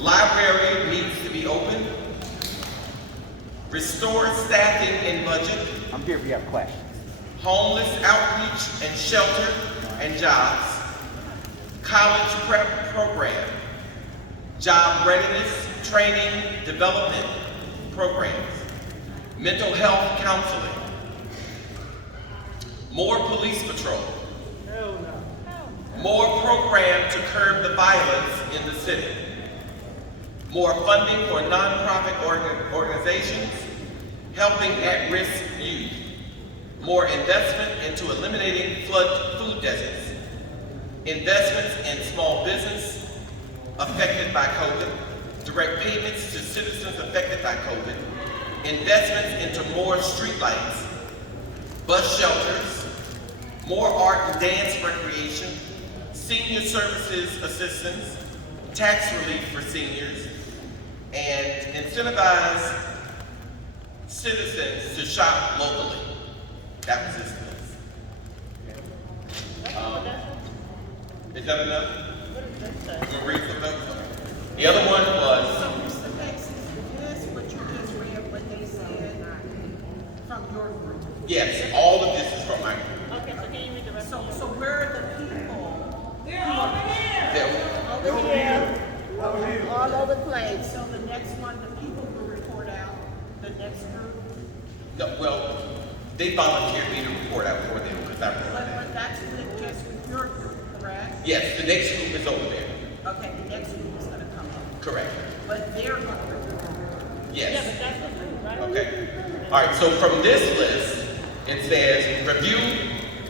Library needs to be open. Restore staffing and budget. I'm here if you have questions. Homeless outreach and shelter and jobs. College prep program. Job readiness, training, development programs. Mental health counseling. More police patrol. More program to curb the violence in the city. More funding for nonprofit organizations helping at-risk youth. More investment into eliminating flood food deserts. Investments in small business affected by COVID. Direct payments to citizens affected by COVID. Investments into more streetlights. Bus shelters. More art and dance recreation. Senior services assistance. Tax relief for seniors. And incentivize citizens to shop locally. That was his list. Is that enough? I'm gonna read some notes. The other one was. So, Mr. Bates, is this what you just read, what they said from your group? Yes, all of this is from my group. Okay, so can you read the rest? So where are the people? There- Over here. All over the place. So the next one, the people will report out. The next group. No, well, they volunteered me to report out for them because I wrote that. But that's with just with your group, correct? Yes, the next group is over there. Okay, the next group is gonna come up. Correct. But they're gonna report. Yes. Yeah, but that's the group, right? Okay. All right, so from this list, it says review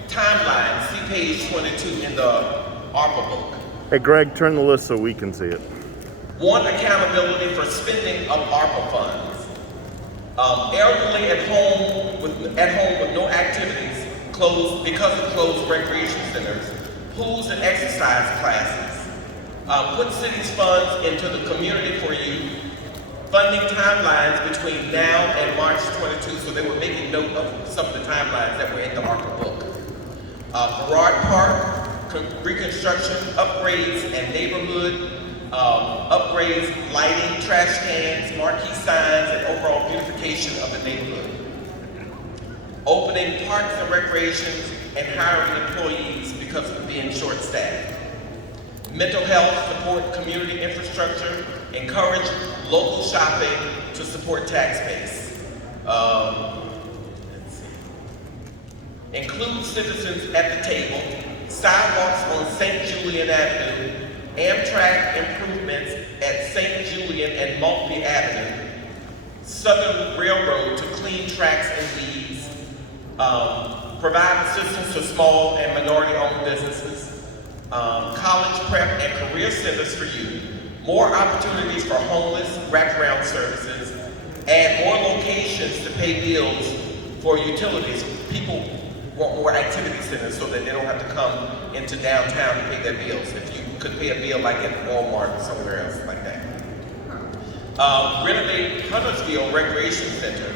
timeline, see page 22 in the ARPA book. Hey Greg, turn the list so we can see it. One, accountability for spending of ARPA funds. Elderly at home with no activities, closed because of closed recreation centers, pools and exercise classes. Put city's funds into the community for you. Funding timelines between now and March 22, so they were making note of some of the timelines that were in the ARPA book. Broad Park, reconstruction, upgrades, and neighborhood upgrades, lighting, trash cans, marquee signs, and overall beautification of the neighborhood. Opening parks and recreations and hiring employees because of being short-staffed. Mental health, support community infrastructure, encourage local shopping to support tax base. Let's see. Include citizens at the table, sidewalks on St. Julian Avenue, Amtrak improvements at St. Julian and Maltby Avenue, Southern Railroad to clean tracks and weeds, provide assistance to small and minority-owned businesses, college prep and career centers for youth, more opportunities for homeless wraparound services, add more locations to pay bills for utilities. People want more activity centers so that they don't have to come into downtown to pay their bills. If you could pay a bill like at Walmart or somewhere else like that. Renovate Huntersville Recreation Center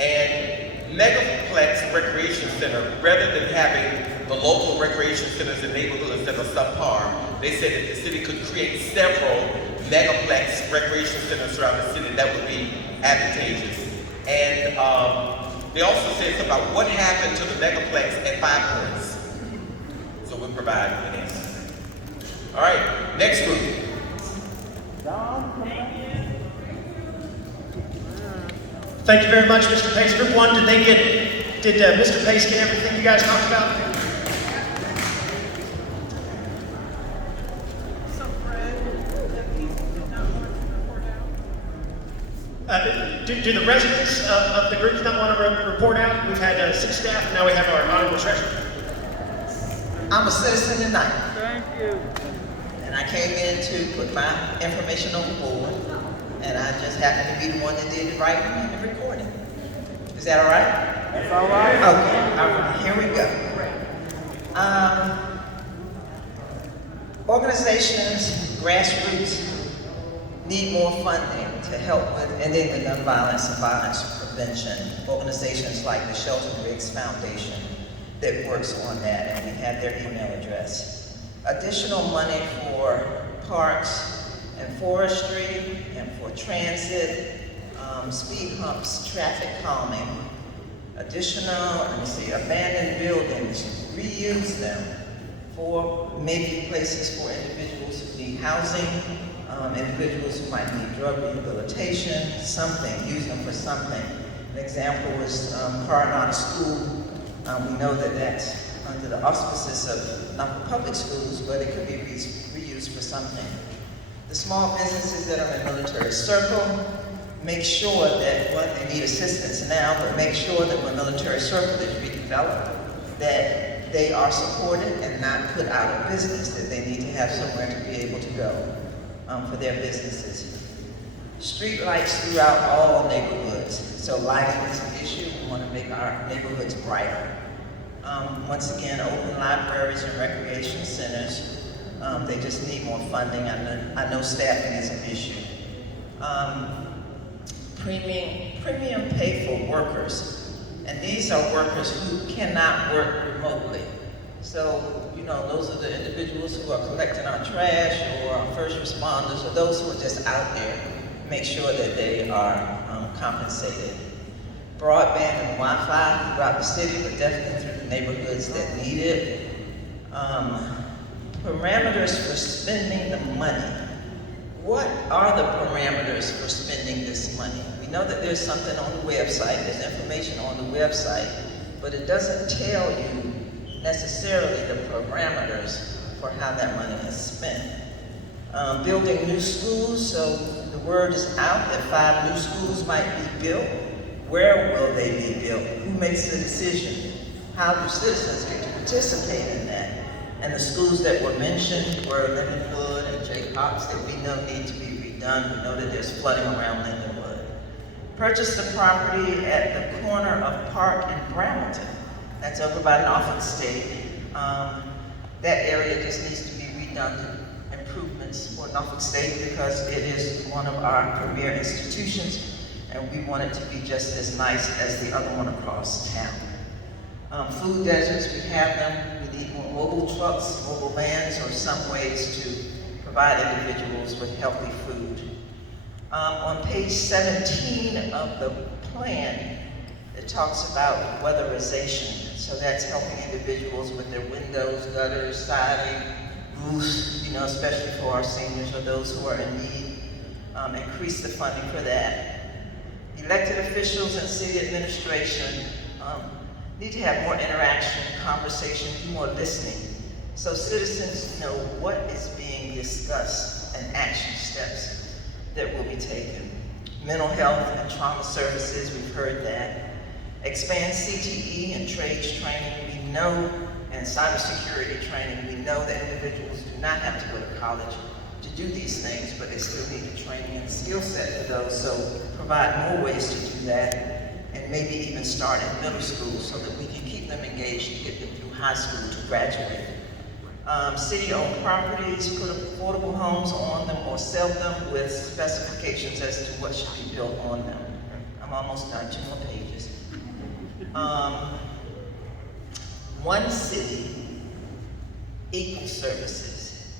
and Megaplex Recreation Center, rather than having the local recreation centers in neighborhoods that are subpar. They said that the city could create several Megaplex recreation centers throughout the city that would be advantageous. And they also said something about what happened to the Megaplex at 5 Points. So we'll provide an answer. All right, next group. Thank you very much, Mr. Pace. Group 1, did Mr. Pace get everything you guys talked about? So Fred, the people did not want to report out? Do the residents of the groups not want to report out? We've had 6 staff, and now we have our honorable treasurer. I'm a citizen tonight, Thank you. and I came in to put my information on the board, and I just happened to be the one that did the writing and the recording. Is that all right? That's all right. Okay, all right, here we go. Organizations, grassroots, need more funding to help with ending the gun violence and violence prevention. Organizations like the Shelter Briggs Foundation that works on that, and we have their email address. Additional money for parks and forestry, and for transit, speed humps, traffic calming, additional, abandoned buildings, reuse them for maybe places for individuals who need housing, individuals who might need drug rehabilitation, something, use them for something. An example was Coronado School. We know that that's under the auspices of Norfolk Public Schools, but it could be reused for something. The small businesses that are in Military Circle, make sure that, one, they need assistance now, but make sure that when Military Circle is redeveloped, that they are supported and not put out of business, that they need to have somewhere to be able to go for their businesses. Street lights throughout all neighborhoods. So lighting is an issue. We want to make our neighborhoods brighter. Once again, open libraries and recreation centers. They just need more funding. I know staffing is an issue. Premium pay for workers. And these are workers who cannot work remotely. So, those are the individuals who are collecting our trash or our first responders or those who are just out there. Make sure that they are compensated. Broadband and Wi-Fi throughout the city, but definitely through the neighborhoods that need it. Parameters for spending the money. What are the parameters for spending this money? We know that there's something on the website, there's information on the website, but it doesn't tell you necessarily the parameters for how that money is spent. Building new schools, so the word is out that 5 new schools might be built. Where will they be built? Who makes the decision? How do citizens get to participate in that? And the schools that were mentioned were Lindenwood and Jaycox that we know need to be redone. We know that there's flooding around Lindenwood. Purchase the property at the corner of Park and Bramilton. That's over by Norfolk State. That area just needs to be redone. Improvements for Norfolk State because it is one of our premier institutions and we want it to be just as nice as the other one across town. Food deserts, we have them. We need more mobile trucks, mobile vans, or some ways to provide individuals with healthy food. On page 17 of the plan, it talks about weatherization. So that's helping individuals with their windows, gutters, siding, roofs, especially for our seniors or those who are in need. Increase the funding for that. Elected officials and city administration need to have more interaction, conversation, do more listening, so citizens know what is being discussed and action steps that will be taken. Mental health and trauma services, we've heard that. Expand CTE and trades training, we know, and cybersecurity training. We know that individuals do not have to go to college to do these things, but they still need the training and skill set for those, so provide more ways to do that, and maybe even start in middle school so that we can keep them engaged and get them through high school to graduate. City-owned properties, put affordable homes on them or sell them with specifications as to what should be built on them. I'm almost done, 2 more pages. One city, equal services.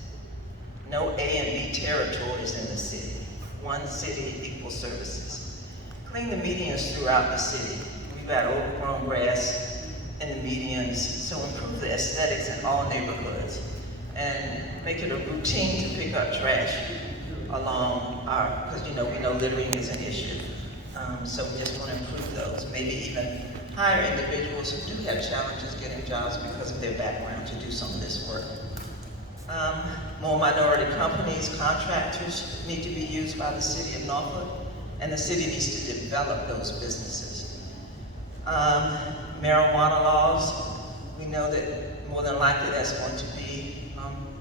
No A and B territories in the city. One city, equal services. Clean the medians throughout the city. We've got overgrown grass in the medians, so improve the aesthetics in all neighborhoods. And make it a routine to pick up trash along because we know littering is an issue. So we just want to improve those. Maybe even hire individuals who do have challenges getting jobs because of their background to do some of this work. More minority companies, contractors need to be used by the city of Norfolk, and the city needs to develop those businesses. Marijuana laws, we know that more than likely that's going to be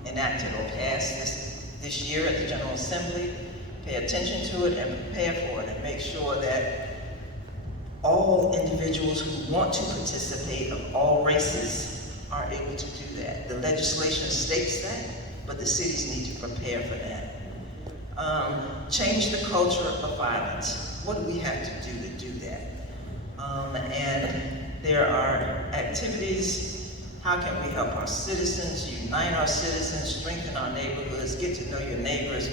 enacted or passed this year at the General Assembly. Pay attention to it and prepare for it and make sure that all individuals who want to participate of all races are able to do that. The legislation states that, but the cities need to prepare for that. Change the culture of violence. What do we have to do that? And there are activities. How can we help our citizens, unite our citizens, strengthen our neighborhoods, get to know your neighbors?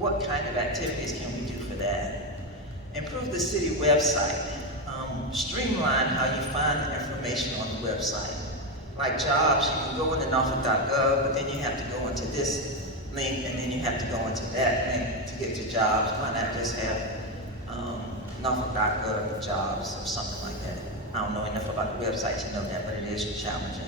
what kind of activities can we do for that? Improve the city website. Streamline how you find the information on the website. Like jobs, you can go into Norfolk.gov, but then you have to go into this link, and then you have to go into that link to get to jobs. Why not just have Norfolk.gov jobs or something like that? I don't know enough about the website to know that, but it is challenging.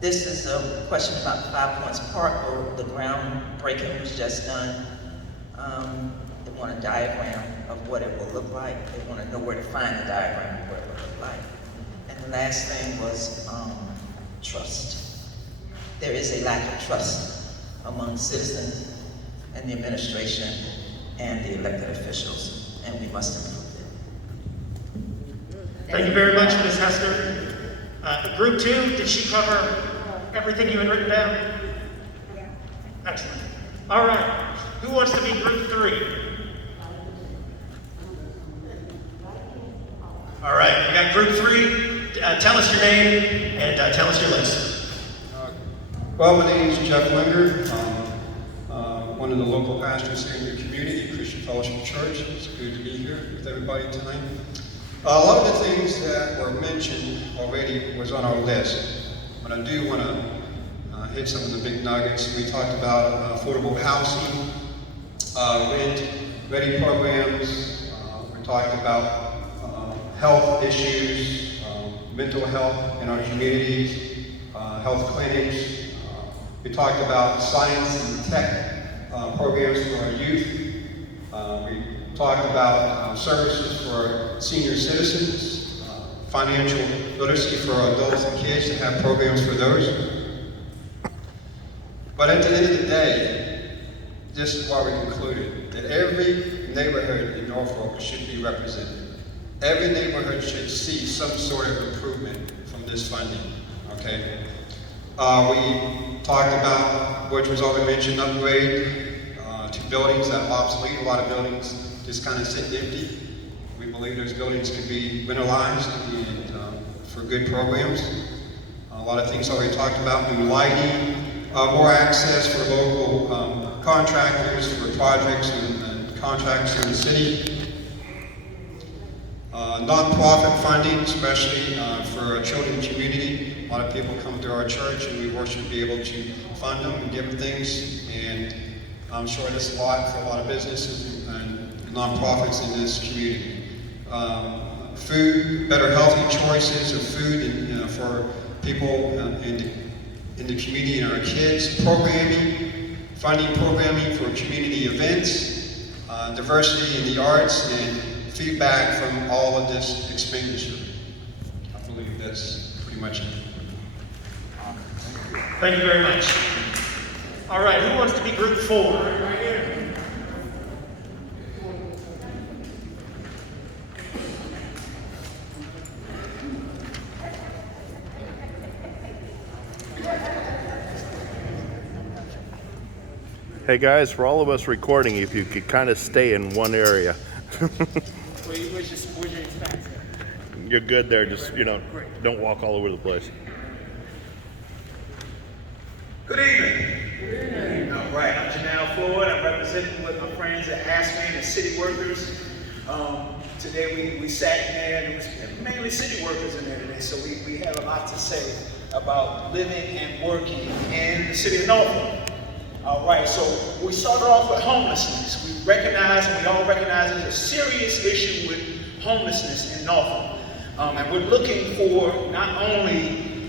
This is a question about 5 Points Park, where the groundbreaking was just done. They want a diagram of what it will look like. They want to know where to find the diagram of what it will look like. And the last thing was trust. There is a lack of trust among citizens and the administration and the elected officials, and we must improve it. Thank you very much, Ms. Hester. Group 2, did she cover everything you had written down? Yeah. Excellent. All right, who wants to be Group 3? All right, we got Group 3. Tell us your name and tell us your list. Well, my name is Jeff Linger. One of the local pastors here in your community, Christian Fellowship Church. It's good to be here with everybody tonight. A lot of the things that were mentioned already was on our list, but I do want to hit some of the big nuggets. We talked about affordable housing, rent-ready programs. We talked about health issues, mental health in our communities, health clinics. We talked about science and tech programs for our youth. We talked about services for senior citizens, financial literacy for adults and kids to have programs for those. But at the end of the day, this is why we concluded that every neighborhood in Norfolk should be represented. Every neighborhood should see some sort of improvement from this funding, okay? We talked about, which was already mentioned, upgrade to buildings that are obsolete. A lot of buildings just kind of sit empty. We believe those buildings can be rentalized and for good programs. A lot of things already talked about, new lighting, more access for local contractors for projects and contracts in the city. Non-profit funding, especially for our children's community. A lot of people come to our church and we worship to be able to fund them and give them things. And I'm sure that's a lot for a lot of businesses and non-profits in this community. Food, better healthy choices of food and, for people in the community and our kids. Programming, funding programming for community events, diversity in the arts, and feedback from all of this expenditure. I believe that's pretty much it. Thank you very much. All right, who wants to be Group 4? Right here. Hey guys, for all of us recording, if you could kind of stay in one area. Where's your expense? You're good there, just, don't walk all over the place. Good evening. All right, I'm Janelle Floyd. I'm representing with my friends at ASME, the city workers. Today we sat in there, and it was mainly city workers in there today, so we have a lot to say about living and working in the city of Norfolk. All right, so we started off with homelessness. We recognize, and we all recognize, there's a serious issue with homelessness in Norfolk. And we're looking for not only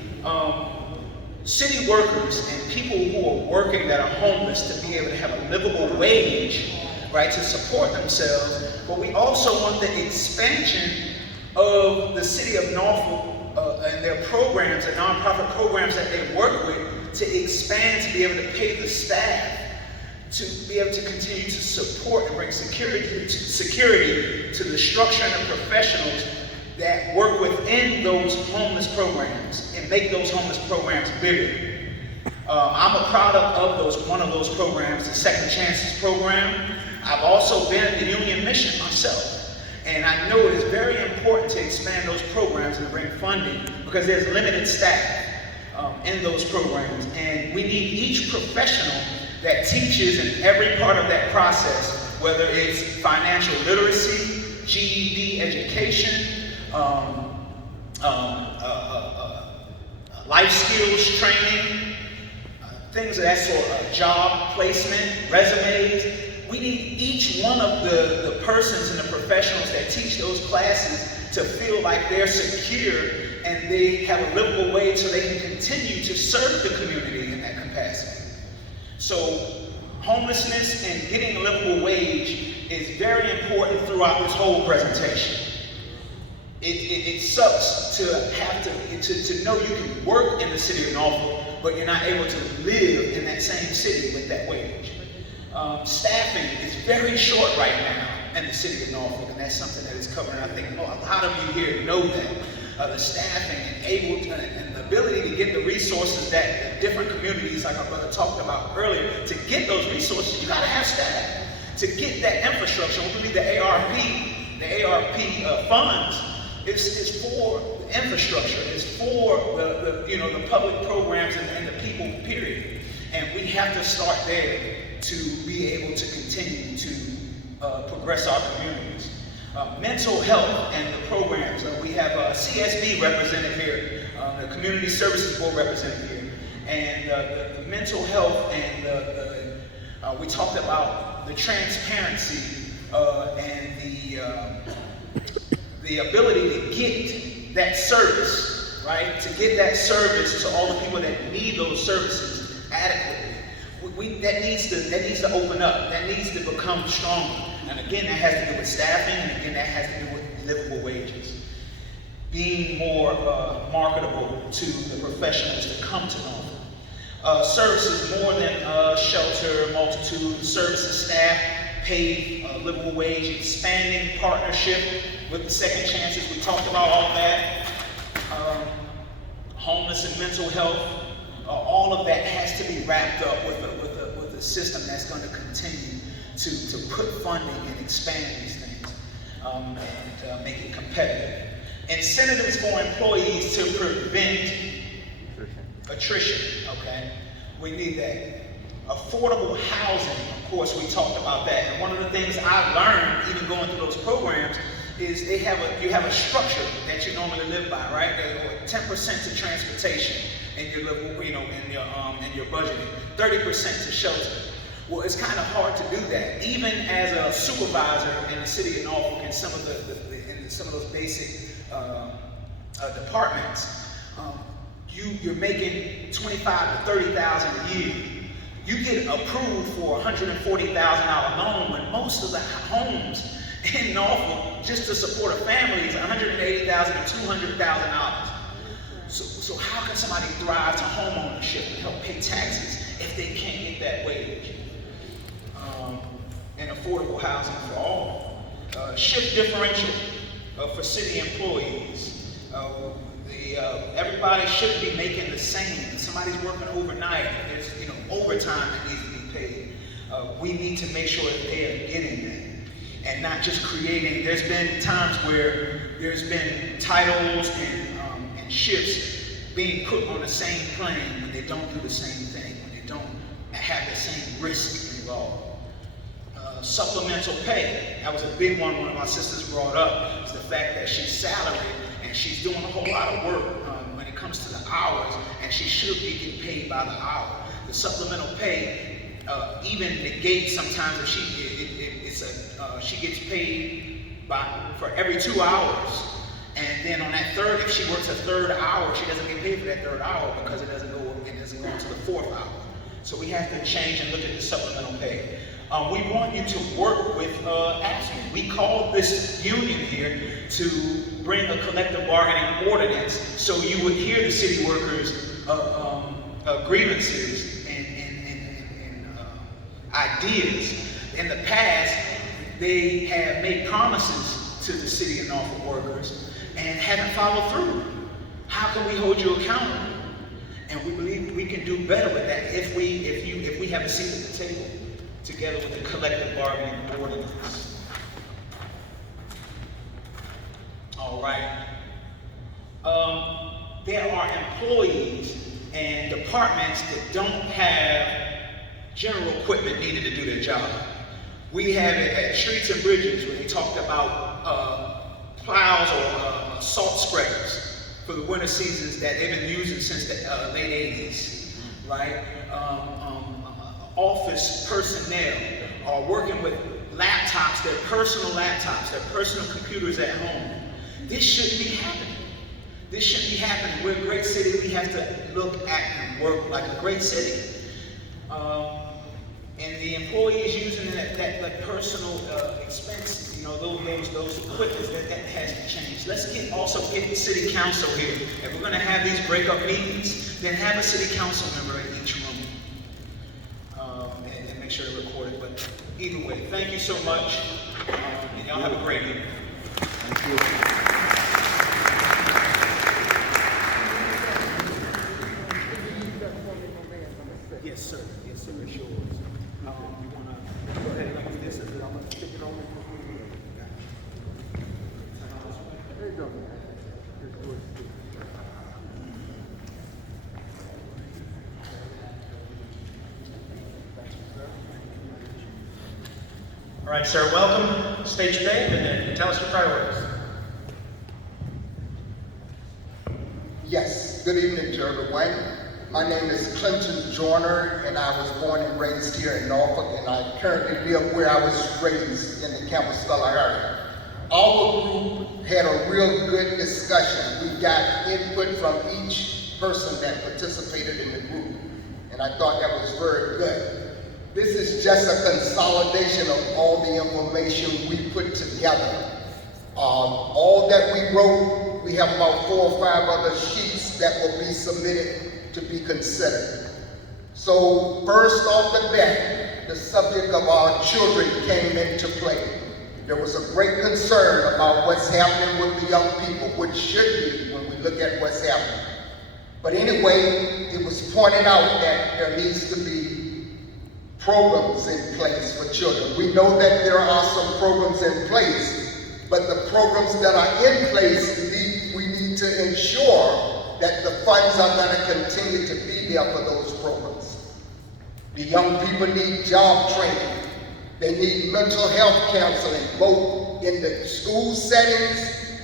city workers and people who are working that are homeless to be able to have a livable wage, right, to support themselves, but we also want the expansion of the city of Norfolk and their programs, the nonprofit programs that they work with, to expand, to be able to pay the staff, to be able to continue to support and bring security to the structure and the professionals that work within those homeless programs and make those homeless programs bigger. I'm a product of one of those programs, the Second Chances program. I've also been at the Union Mission myself, and I know it is very important to expand those programs and bring funding because there's limited staff in those programs, and we need each professional that teaches in every part of that process, whether it's financial literacy, GED education, life skills training, things of that sort, job placement, resumes. We need each one of the persons and the professionals that teach those classes to feel like they're secure and they have a livable wage so they can continue to serve the community in that capacity. So homelessness and getting a livable wage is very important throughout this whole presentation. It sucks to have to know you can work in the city of Norfolk, but you're not able to live in that same city with that wage. Staffing is very short right now in the city of Norfolk, and that's something that is covered. I think a lot of you here know that. The staffing and the ability to get the resources that different communities, like our brother talked about earlier, to get those resources, you gotta have staff. To get that infrastructure, we believe the ARP funds is for the infrastructure, it's for the public programs and the people, period. And we have to start there to be able to continue to progress our communities. Mental health and the programs. We have CSB represented here, the Community Services Board represented here, and the mental health and we talked about the transparency and the ability to get that service, right? To get that service to all the people that need those services adequately. That needs to open up. That needs to become stronger. And again, that has to do with staffing, and again, that has to do with livable wages. Being more marketable to the professionals to come to Norfolk. Services more than shelter, multitude, services staff, paid livable wage, expanding partnership with the second chances. We talked about all that. Homeless and mental health. All of that has to be wrapped up with a system that's going to continue to put funding and expand these things and make it competitive. Incentives for employees to prevent attrition, okay? We need that. Affordable housing, of course, we talked about that. And one of the things I've learned, even going through those programs, is you have a structure that you normally live by, right? 10% to transportation in your level, in your budgeting, 30% to shelter. Well, it's kind of hard to do that, even as a supervisor in the city of Norfolk and some of those basic departments. You're making $25,000 to $30,000 a year. You get approved for a $140,000 loan when most of the homes in Norfolk, just to support a family, is $180,000 to $200,000. So how can somebody thrive to home ownership and help pay taxes if they can't get that wage? And affordable housing for all. Shift differential for city employees. Everybody should be making the same. If somebody's working overnight, there's overtime that needs to be paid. We need to make sure that they are getting that. And not just creating. There's been times where there's been titles and shifts being put on the same plane when they don't do the same thing, when they don't have the same risk involved. Supplemental pay. That was a big one of my sisters brought up, is the fact that she's salaried and she's doing a whole lot of work when it comes to the hours, and she should be getting paid by the hour. The supplemental pay even negates sometimes if she gets paid for every 2 hours, and then on that third, if she works a third hour, she doesn't get paid for that third hour because it doesn't go into the fourth hour. So we have to change and look at the supplemental pay. We want you to work with AFSCME. We called this union here to bring a collective bargaining ordinance so you would hear the city workers' grievances and ideas. In the past, they have made promises to the city of Norfolk workers and haven't followed through. How can we hold you accountable? And we believe we can do better with that if we have a seat at the table together with the collective bargaining ordinance. All right. There are employees and departments that don't have general equipment needed to do their job. We have it at Streets and Bridges where they talked about plows or salt spreaders for the winter seasons that they've been using since the late 80s, right? Office personnel are working with laptops, their personal computers at home. This shouldn't be happening. This shouldn't be happening. We're a great city. We have to look at and work like a great city. And the employees using that personal expenses, you know, those equipment, that has to change. Let's also get the city council here. If we're going to have these breakup meetings, then have a city council member in each room. And make sure they're recorded. But either way, thank you so much. And y'all have a great evening. Thank you. Yes, sir. Yes, sir. It's yours. You want to go ahead and do this, and then I'm going to stick it on it. There you go. All right, sir, welcome. State your name and then tell us your priorities. Yes, good evening to everyone. My name is Clinton Joyner, and I was born and raised here in Norfolk, and I currently live where I was raised in the Campbell-Stella area. Our group had a real good discussion. We got input from each person that participated in the group, and I thought that was very good. This is just a consolidation of all the information we put together. All that we wrote, we have about 4 or 5 other sheets that will be submitted to be considered. So first off the bat, the subject of our children came into play. There was a great concern about what's happening with the young people, which should be when we look at what's happening. But anyway, it was pointed out that there needs to be programs in place for children. We know that there are some programs in place, but the programs that are in place, we need to ensure that the funds are going to continue to be there for those programs. The young people need job training. They need mental health counseling, both in the school settings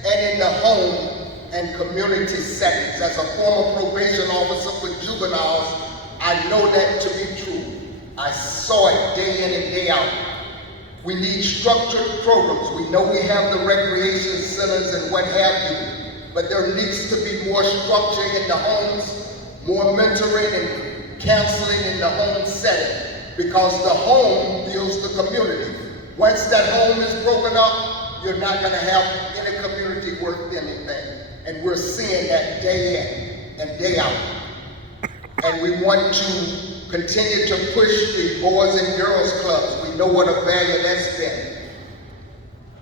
and in the home and community settings. As a former probation officer with juveniles, I know that to be true. I saw it day in and day out. We need structured programs. We know we have the recreation centers and what have you, but there needs to be more structure in the homes, more mentoring and counseling in the home setting, because the home builds the community. Once that home is broken up, you're not going to have any community worth anything. And we're seeing that day in and day out. And we want to continue to push the Boys and Girls Clubs. We know what a value that's been.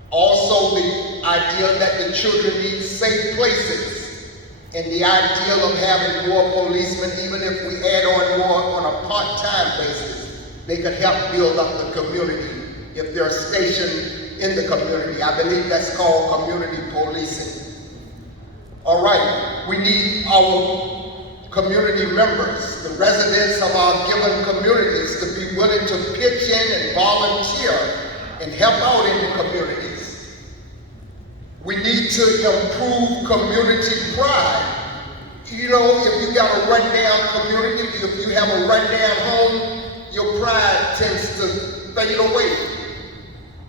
Also, the idea that the children need safe places, and the idea of having more policemen, even if we add on more on a part-time basis, they could help build up the community if they're stationed in the community. I believe that's called community policing. All right, we need our community members, the residents of our given communities, to be willing to pitch in and volunteer and help out in the communities. We need to improve community pride. You know, if you got a rundown community, if you have a rundown home, your pride tends to fade away.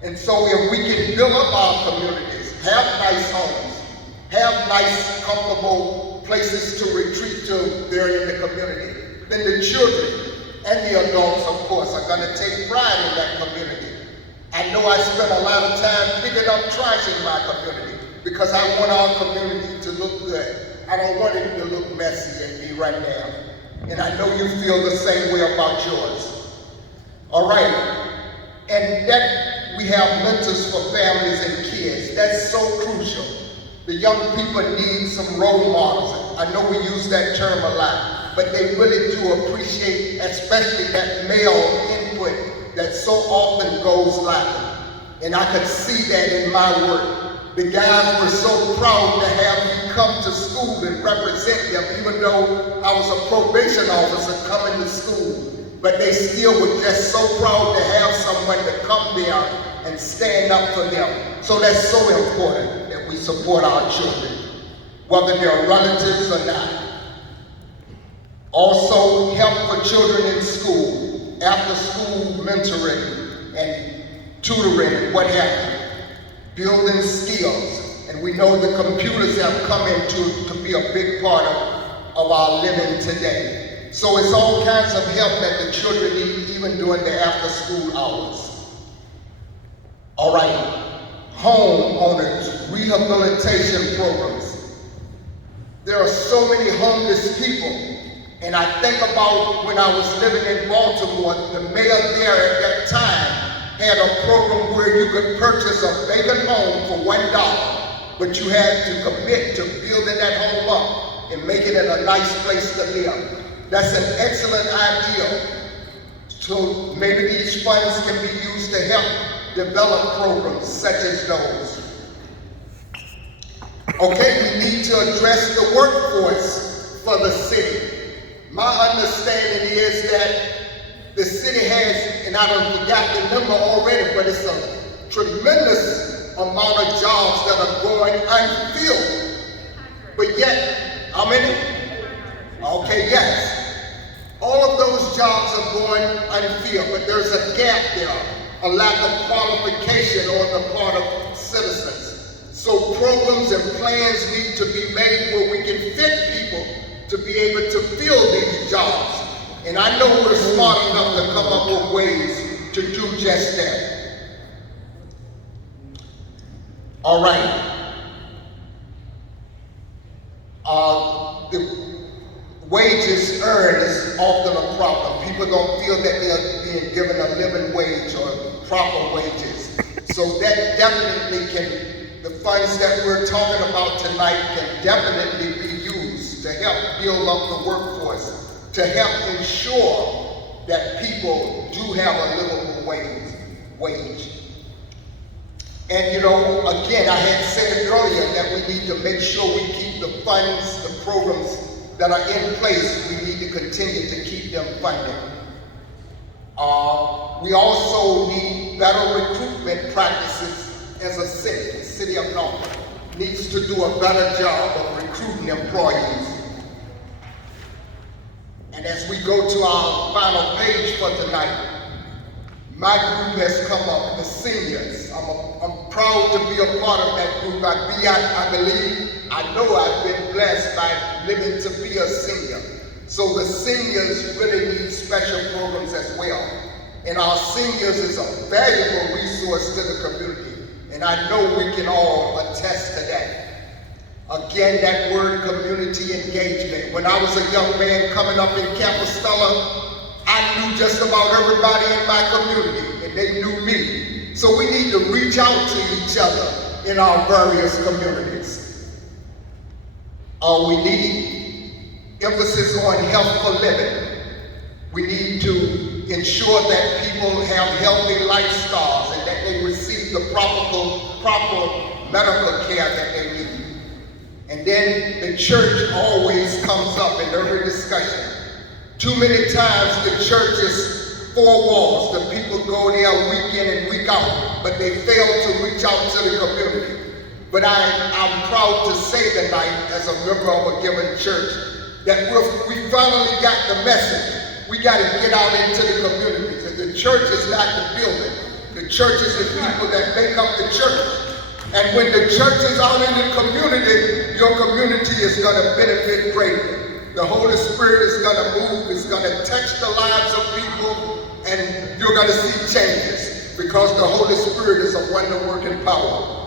And so if we can build up our communities, have nice homes, have nice, comfortable places to retreat to there in the community, then the children and the adults, of course, are going to take pride in that community. I know I spend a lot of time picking up trash in my community because I want our community to look good. I don't want it to look messy and be run down. And I know you feel the same way about yours. All right. And that we have mentors for families and kids. That's so crucial. The young people need some role models. I know we use that term a lot, but they really do appreciate, especially that male input that so often goes lacking. And I could see that in my work. The guys were so proud to have me come to school and represent them, even though I was a probation officer coming to school. but they still were just so proud to have someone to come there and stand up for them. So that's so important that we support our children, whether they're relatives or not. Also, help for children in school, after school mentoring and tutoring and what have you, building skills. And we know the computers have come to be a big part of our living today. So it's all kinds of help that the children need, even during the after school hours. All right, homeowners, rehabilitation programs. There are so many homeless people, and I think about when I was living in Baltimore, the mayor there at that time had a program where you could purchase a vacant home for $1, but you had to commit to building that home up and making it a nice place to live. That's an excellent idea. So maybe these funds can be used to help develop programs such as those. Okay, we need to address the workforce for the city. My understanding is that the city has, and I don't forgot the number already, but it's a tremendous amount of jobs that are going unfilled. But yet, how many? Okay, yes. All of those jobs are going unfilled, but there's a gap there, a lack of qualification on the part of citizens. So programs and plans need to be made where we can fit people to be able to fill these jobs. And I know we're smart enough to come up with ways to do just that. All right. The wages earned is often a problem. People don't feel that they're being given a living wage or proper wages. So that definitely the funds that we're talking about tonight can definitely be used to help build up the workforce, to help ensure that people do have a livable wage. And you know, again, I had said earlier that we need to make sure we keep the funds, the programs that are in place, we need to continue to keep them funded. We also need better recruitment practices as a city. The city of Norfolk needs to do a better job of recruiting employees. And as we go to our final page for tonight, my group has come up, the seniors. I'm proud to be a part of that group. I know I've been blessed by living to be a senior. So the seniors really need special programs as well. And our seniors is a valuable resource to the community. And I know we can all attest to that. Again, that word community engagement. When I was a young man coming up in Campostella, I knew just about everybody in my community, and they knew me. So we need to reach out to each other in our various communities. We need emphasis on healthful living. We need to ensure that people have healthy lifestyles and that they receive the proper medical care that they need. And then the church always comes up in every discussion. Too many times the church is four walls. The people go there week in and week out, but they fail to reach out to the community. But I'm proud to say tonight, as a member of a given church, that we finally got the message. We got to get out into the communities. And the church is not the building. The church is the people that make up the church. And when the church is out in the community, your community is going to benefit greatly. The Holy Spirit is going to move, it's going to touch the lives of people, and you're going to see changes because the Holy Spirit is a wonder-working power.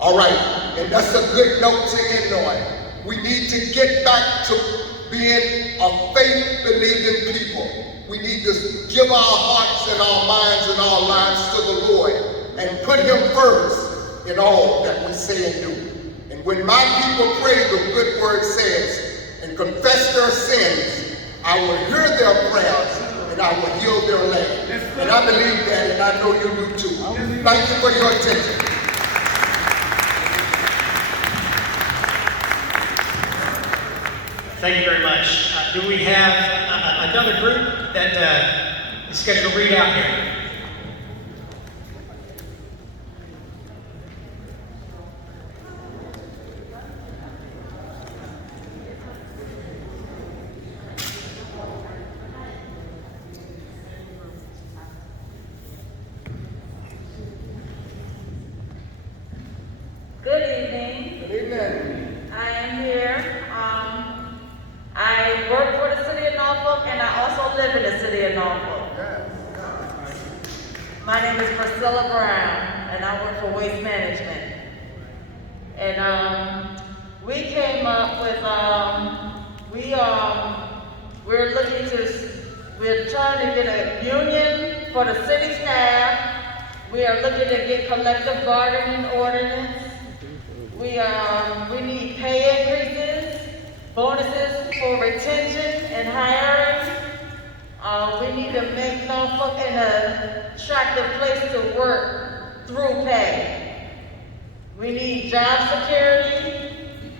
All right, and that's a good note to end on. We need to get back to being a faith-believing people. We need to give our hearts and our minds and our lives to the Lord and put Him first in all that we say and do. And when my people pray, the good word says, and confess their sins, I will hear their prayers and I will heal their land. And I believe that, and I know you do too. Thank you for your attention. Thank you very much. Do we have another group? that is scheduled to read out here. Good evening. Good evening. I am here. I work for the city of Norfolk and I also live in the city of Norfolk. My name is Priscilla Brown and I work for Waste Management. And we came up with, we're trying to get a union for the city staff. We are looking to get collective bargaining ordinance. We need pay increases, bonuses for retention and hiring. We need to make Norfolk an attractive place to work through pay. We need job security.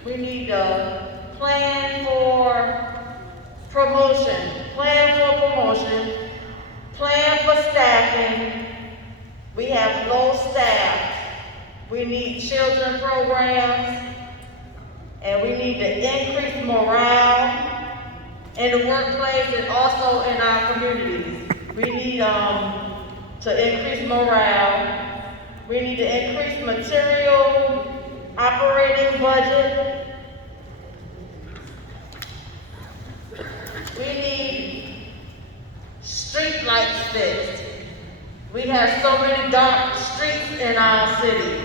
We need a plan for promotion, plan for staffing. We have low staff. We need children programs, and we need to increase morale in the workplace and also in our communities. We need to increase morale. We need to increase material operating budget. We need street lights fixed. We have so many dark streets in our city.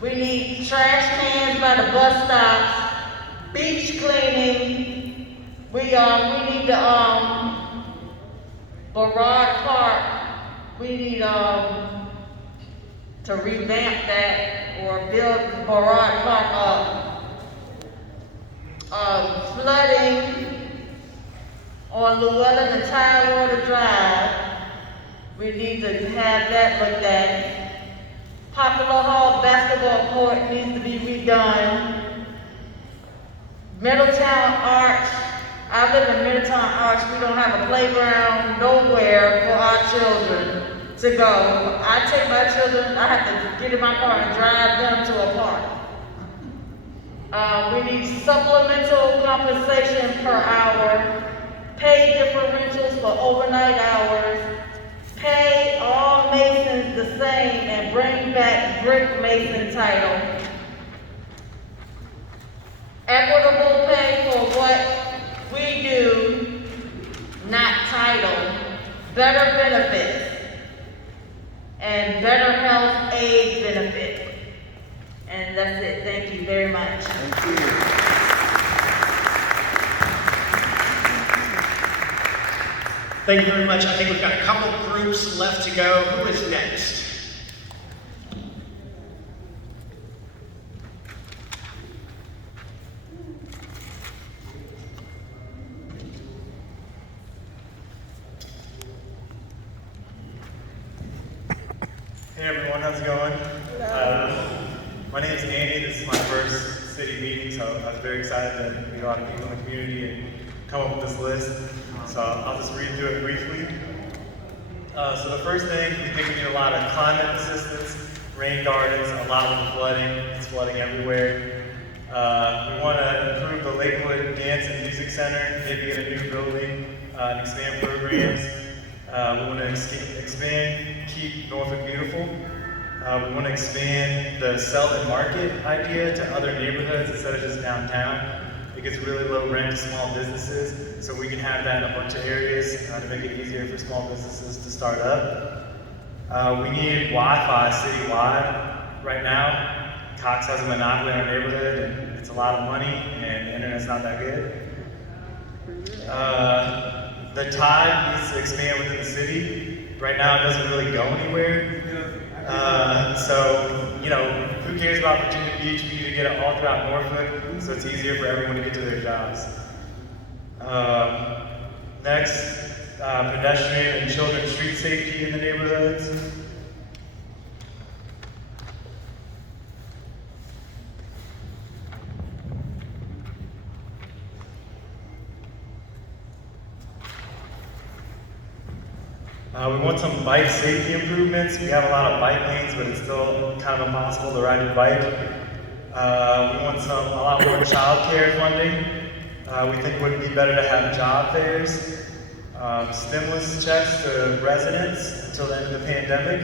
We need trash cans by the bus stops, beach cleaning. We need the Barrard Park. We need to revamp that or build Barrard Park up. Flooding on Llewellyn and Tidewater Drive. We need to have that looked at. Popular Hall basketball court needs to be redone. Middletown Arch, I live in Middletown Arch, we don't have a playground nowhere for our children to go. I take my children, I have to get in my car and drive them to a park. We need supplemental compensation per hour, pay differentials for overnight hours, pay all masons the same and bring back brick mason title. Equitable pay for what we do, not title. Better benefits and better health aid benefits. And that's it. Thank you very much. Thank you. Thank you very much. I think we've got a couple groups left to go. Who is next? Hey everyone, how's it going? My name is Andy. This is my first city meeting, so I was very excited to meet a lot of people in the community and come up with this list. So I'll just read through it briefly. So the first thing, we think we need a lot of climate assistance, rain gardens, a lot with the flooding. It's flooding everywhere. We want to improve the Lakewood Dance and Music Center, maybe get a new building and expand programs. We want to expand, keep Norfolk beautiful. We want to expand the sell and market idea to other neighborhoods instead of just downtown. It gets really low rent to small businesses, so we can have that in a bunch of areas to make it easier for small businesses to start up. We need Wi-Fi citywide. Right now, Cox has a monopoly in our neighborhood, and it's a lot of money, and the internet's not that good. The Tide needs to expand within the city. Right now, it doesn't really go anywhere. So, you know, who cares about Virginia Beach? We need to get it all throughout Norfolk, so it's easier for everyone to get to their jobs. Next, pedestrian and children street safety in the neighborhoods. We want some bike safety improvements. We have a lot of bike lanes, but it's still kind of impossible to ride your bike. We want a lot more child care funding. We think it would be better to have job fairs, stimulus checks to residents until the end of the pandemic.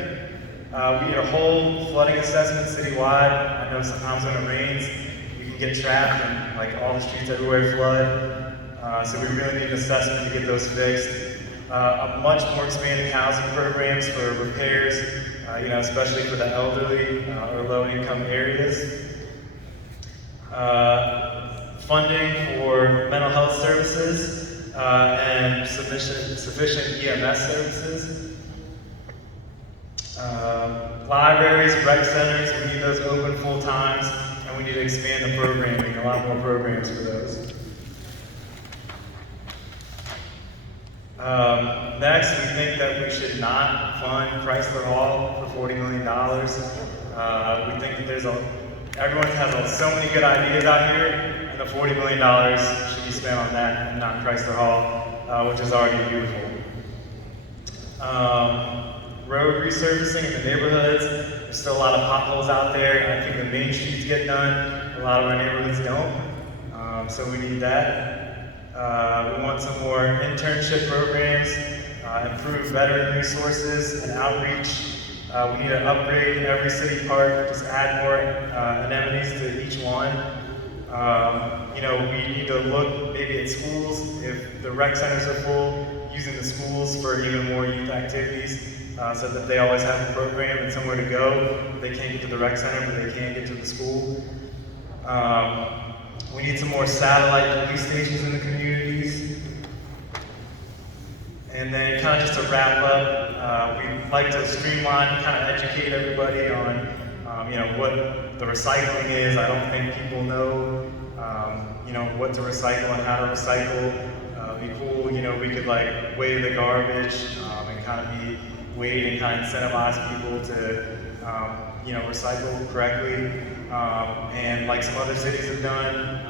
We need a whole flooding assessment citywide. I know sometimes when it rains, you can get trapped and like all the streets everywhere flood. So we really need an assessment to get those fixed. A much more expanded housing programs for repairs, especially for the elderly or low-income areas. Funding for mental health services and sufficient EMS services. Libraries, rec centers, we need those open full times, and we need to expand the programming, a lot more programs for those. Next, we think that we should not fund Chrysler Hall for $40 million. We think that everyone has so many good ideas out here, and the $40 million should be spent on that and not Chrysler Hall, which is already beautiful. Road resurfacing in the neighborhoods. There's still a lot of potholes out there. I think the main streets get done. A lot of our neighborhoods don't. So we need that. We want some more internship programs, improve veteran resources and outreach. We need to upgrade every city park, just add more amenities to each one. We need to look maybe at schools, if the rec centers are full, using the schools for even more youth activities, so that they always have a program and somewhere to go. They can't get to the rec center, but they can get to the school. We need some more satellite police stations in the communities. And then kind of just to wrap up, we'd like to streamline and kind of educate everybody on what the recycling is. I don't think people know what to recycle and how to recycle. It'd be cool, we could like weigh the garbage and kind of be weighed and kind of incentivize people to recycle correctly. And like some other cities have done,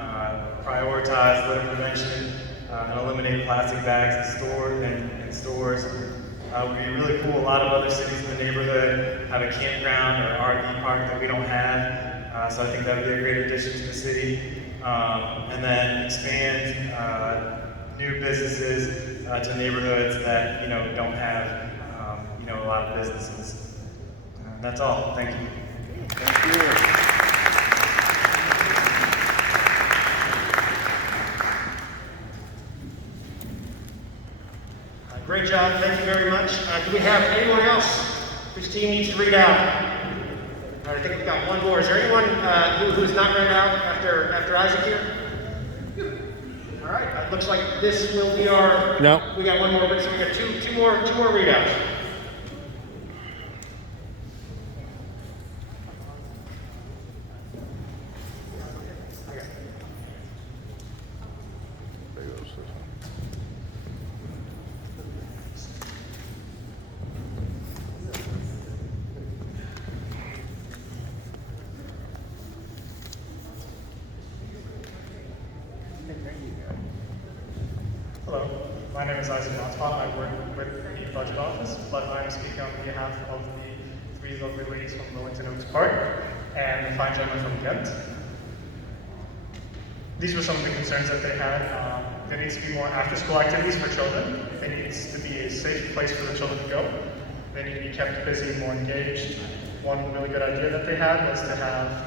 prioritize litter prevention and eliminate plastic bags in stores. It would be really cool. A lot of other cities in the neighborhood have a campground or RV park that we don't have. So I think that would be a great addition to the city. And then expand new businesses to neighborhoods that don't have a lot of businesses. That's all. Thank you. Thank you. Great job, thank you very much. Do we have anyone else whose team needs to read out? All right, I think we've got one more. Is there anyone who's not read out after Isaac here? All right, it looks like this will be our. No. We got one more, so we got two more readouts. Hello, my name is Isaac Monspot. I work with the budget office, but I'm speaking on behalf of the three lovely ladies from Wellington Oaks Park and the fine gentleman from Ghent. These were some of the concerns that they had. There needs to be more after-school activities for children. There needs to be a safe place for the children to go. They need to be kept busy and more engaged. One really good idea that they had was to have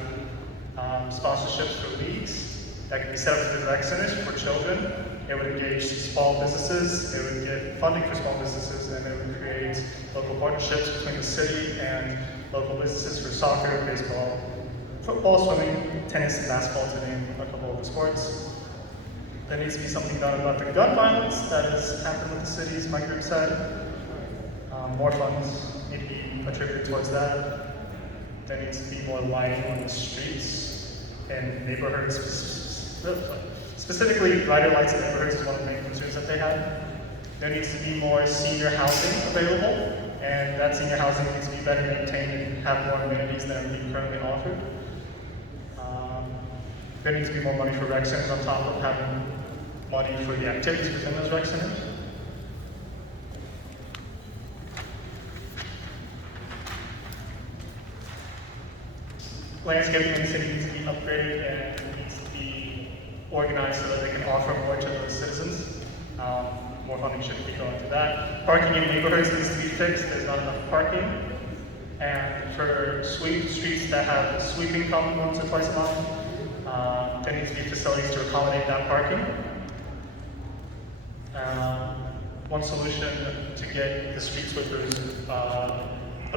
sponsorships for leagues that can be set up for the rec centers for children. It would engage small businesses, it would get funding for small businesses, and it would create local partnerships between the city and local businesses for soccer, baseball, football, swimming, tennis, and basketball, to name a couple of the sports. There needs to be something done about the gun violence that has happened with the city, as my group said. More funds need to be attributed towards that. There needs to be more lighting on the streets and neighborhoods. Specifically, rider lights in neighborhoods is one of the main concerns that they had. There needs to be more senior housing available, and that senior housing needs to be better maintained and have more amenities than are being currently offered. There needs to be more money for rec centers on top of having money for the activities within those rec centers. landscaping in the city needs to be upgraded and needs to be organized so that they can offer more to those citizens. More funding should be going to that. Parking in neighborhoods needs to be fixed. There's not enough parking. And for streets that have sweeping come once or twice a month, there needs to be facilities to accommodate that parking. One solution to get the street sweepers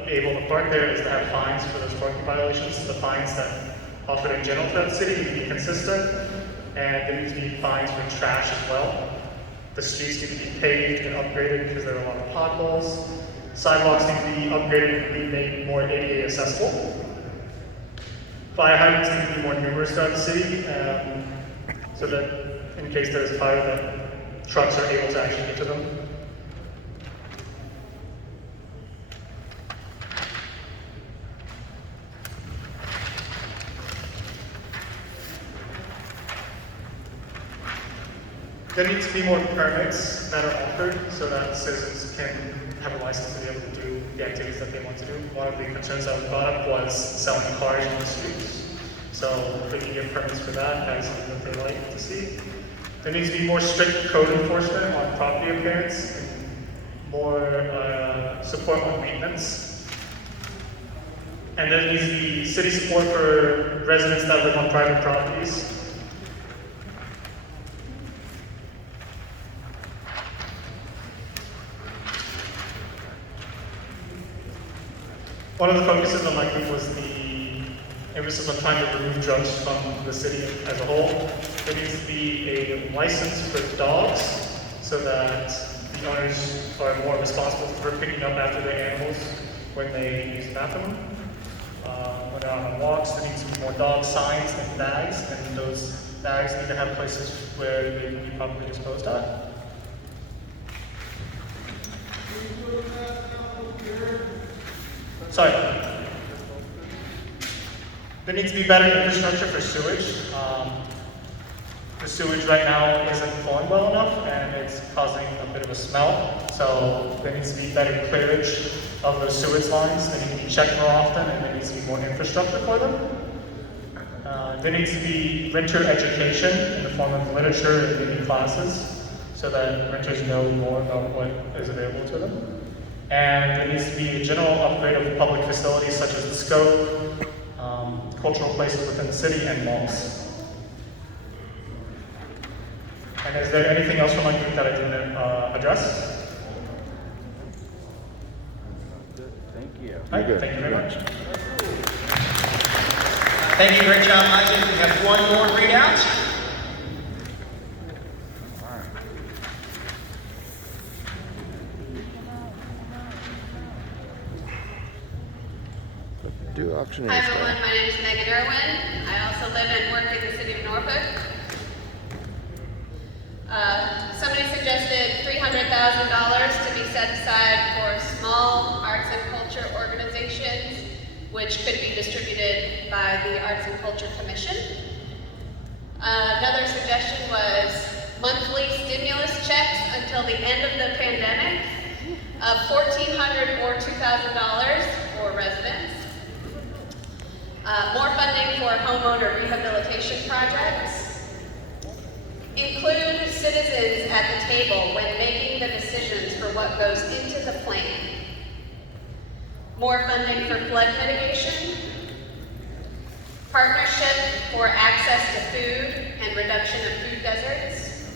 able to park there is to have fines for those parking violations. The fines that offered in general to that city need to be consistent, and there needs to be fines for trash as well. The streets need to be paved and upgraded because there are a lot of potholes. Sidewalks need to be upgraded and be made more ADA accessible. Fire hydrants need to be more numerous throughout the city, so that in case there's a fire, that trucks are able to actually get to them. There needs to be more permits that are offered so that citizens can have a license to be able to do the activities that they want to do. One of the concerns that was brought up was selling cars in the streets. So if they can get permits for that, that's something that they like to see. There needs to be more strict code enforcement on property appearance, and more support on maintenance. And there needs to be city support for residents that live on private properties. One of the focuses on my group was the emphasis on trying to remove drugs from the city as a whole. There needs to be a license for dogs so that the owners are more responsible for picking up after their animals when they use the bathroom. When they're out on walks, there needs to be more dog signs and bags, and those bags need to have places where they can be properly disposed of. Sorry. There needs to be better infrastructure for sewage. The sewage right now isn't flowing well enough, and it's causing a bit of a smell. So there needs to be better clearage of those sewage lines. They need to be checked more often, and there needs to be more infrastructure for them. There needs to be renter education in the form of literature and mini classes, so that renters know more about what is available to them. And there needs to be a general upgrade of public facilities such as the scope, cultural places within the city, and malls. And is there anything else from my group that I didn't address? Thank you. All right, thank you very much. Thank you, great job, Isaac. We have one more readout. Do auctioneer Hi stuff. everyone, my name is Megan Irwin. I also live and work in the city of Norfolk. Somebody suggested $300,000 to be set aside for small arts and culture organizations, which could be distributed by the Arts and Culture Commission. Another suggestion was monthly stimulus checks until the end of the pandemic of $1,400 or $2,000 for residents. More funding for homeowner rehabilitation projects. Include citizens at the table when making the decisions for what goes into the plan. More funding for flood mitigation. Partnership for access to food and reduction of food deserts.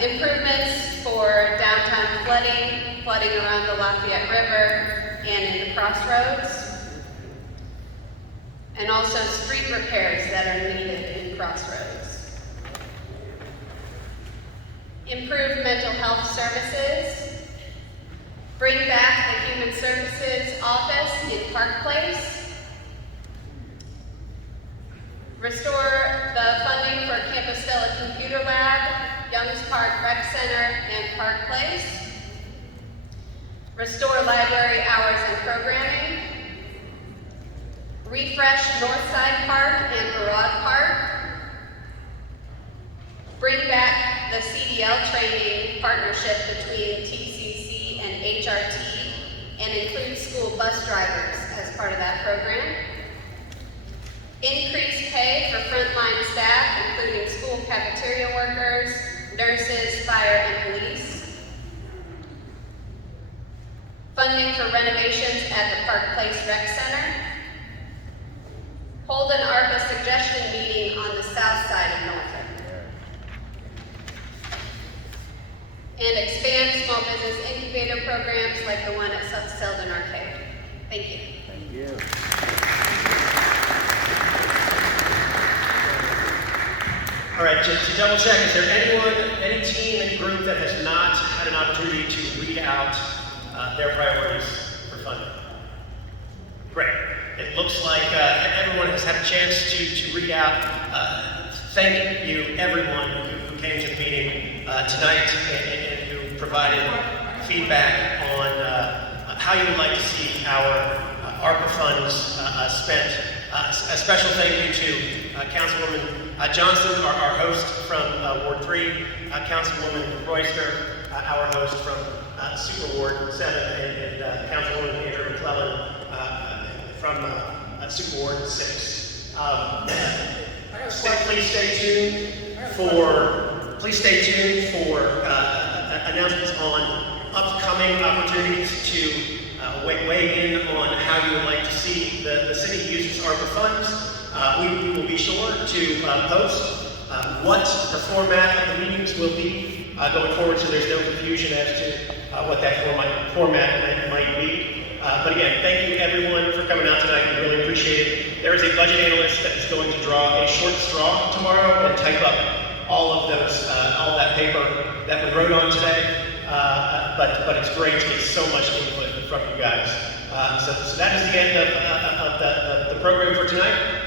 Improvements for downtown flooding around the Lafayette River and in the crossroads. And also street repairs that are needed in crossroads. Improve mental health services. Bring back the Human Services Office in Park Place. Restore the funding for Campostella Computer Lab, Youngs Park Rec Center, and Park Place. Restore library hours and programming. Refresh Northside Park and Barad Park. Bring back the CDL training partnership between TCC and HRT and include school bus drivers as part of that program. Increased pay for frontline staff, including school cafeteria workers, nurses, fire, and police. Funding for renovations at the Park Place Rec Center. Hold an ARPA suggestion meeting on the south side of Norfolk. And expand small business incubator programs like the one at Selden Arcade. Thank you. Thank you. All right, to double check, is there anyone, any team and group that has not had an opportunity to read out their priorities for funding? Great. It looks like everyone has had a chance to read out. Thank you, everyone who came to the meeting tonight and who provided feedback on how you would like to see our ARPA funds spent. A special thank you to Councilwoman Johnson, our host from Ward 3, Councilwoman Royster, our host from Super Ward 7, and Councilwoman Andrew McClellan from Super Ward 6. Please stay tuned for announcements on upcoming opportunities to weigh in on how you would like to see the city use its ARPA funds. We will be sure to post what the format of the meetings will be going forward, so there's no confusion as to what that format might be. But again, thank you everyone for coming out tonight. We really appreciate it. There is a budget analyst that is going to draw a short straw tomorrow and type up all of those, all that paper that we wrote on today. But it's great to get so much input from you guys. So that is the end of the program for tonight.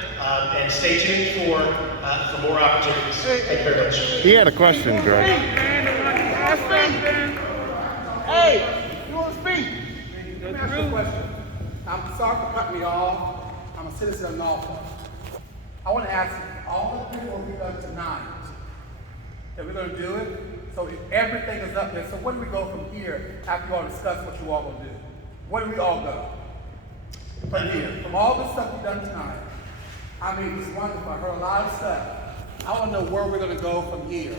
And stay tuned for more opportunities. Thank you very much. He had a question, Greg. Hey, you want to speak? Let me ask you a question. I'm sorry for cutting me off. I'm a citizen of Norfolk. I want to ask you, all the people we've done tonight, that we're going to do it, so everything is up there. So where do we go from here after you all discuss what you all going to do? Where do we all go? From here, from all the stuff you've done tonight. I mean, it's wonderful. I heard a lot of stuff. I want to know where we're going to go from here.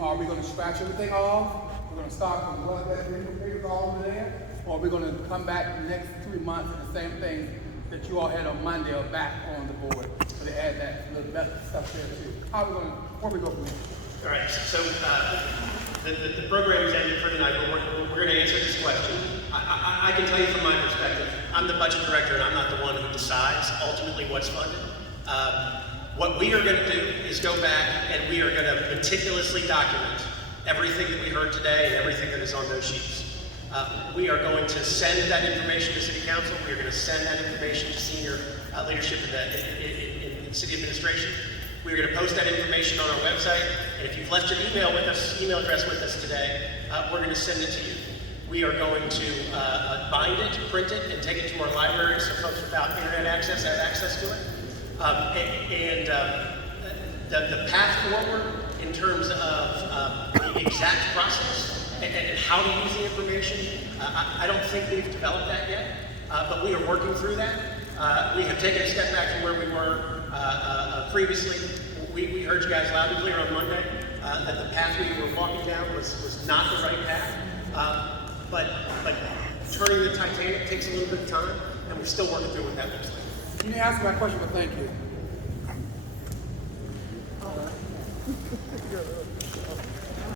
Are we going to scratch everything off? We're going to start from what that papers all over there? Or are we going to come back in the next 3 months and the same thing that you all had on Monday are back on the board? So they add that little better stuff there too. Where we go from here? All right, so the program is ended for tonight, but we're going to answer this question. I can tell you from my perspective, I'm the budget director and I'm not the one who decides ultimately what's funded. What we are going to do is go back and we are going to meticulously document everything that we heard today and everything that is on those sheets. We are going to send that information to City Council. We are going to send that information to senior leadership in City Administration. We're going to post that information on our website, and if you've left your email address with us today, we're going to send it to you. We are going to bind it, print it, and take it to our library so folks without internet access have access to it. The path forward in terms of the exact process and how to use the information, I don't think we've developed that yet, but we are working through that. We have taken a step back from where we were previously. We heard you guys loud and clear on Monday that the path we were walking down was not the right path. But turning the Titanic takes a little bit of time, and we're still working through what that looks like. You didn't answer my question, but thank you.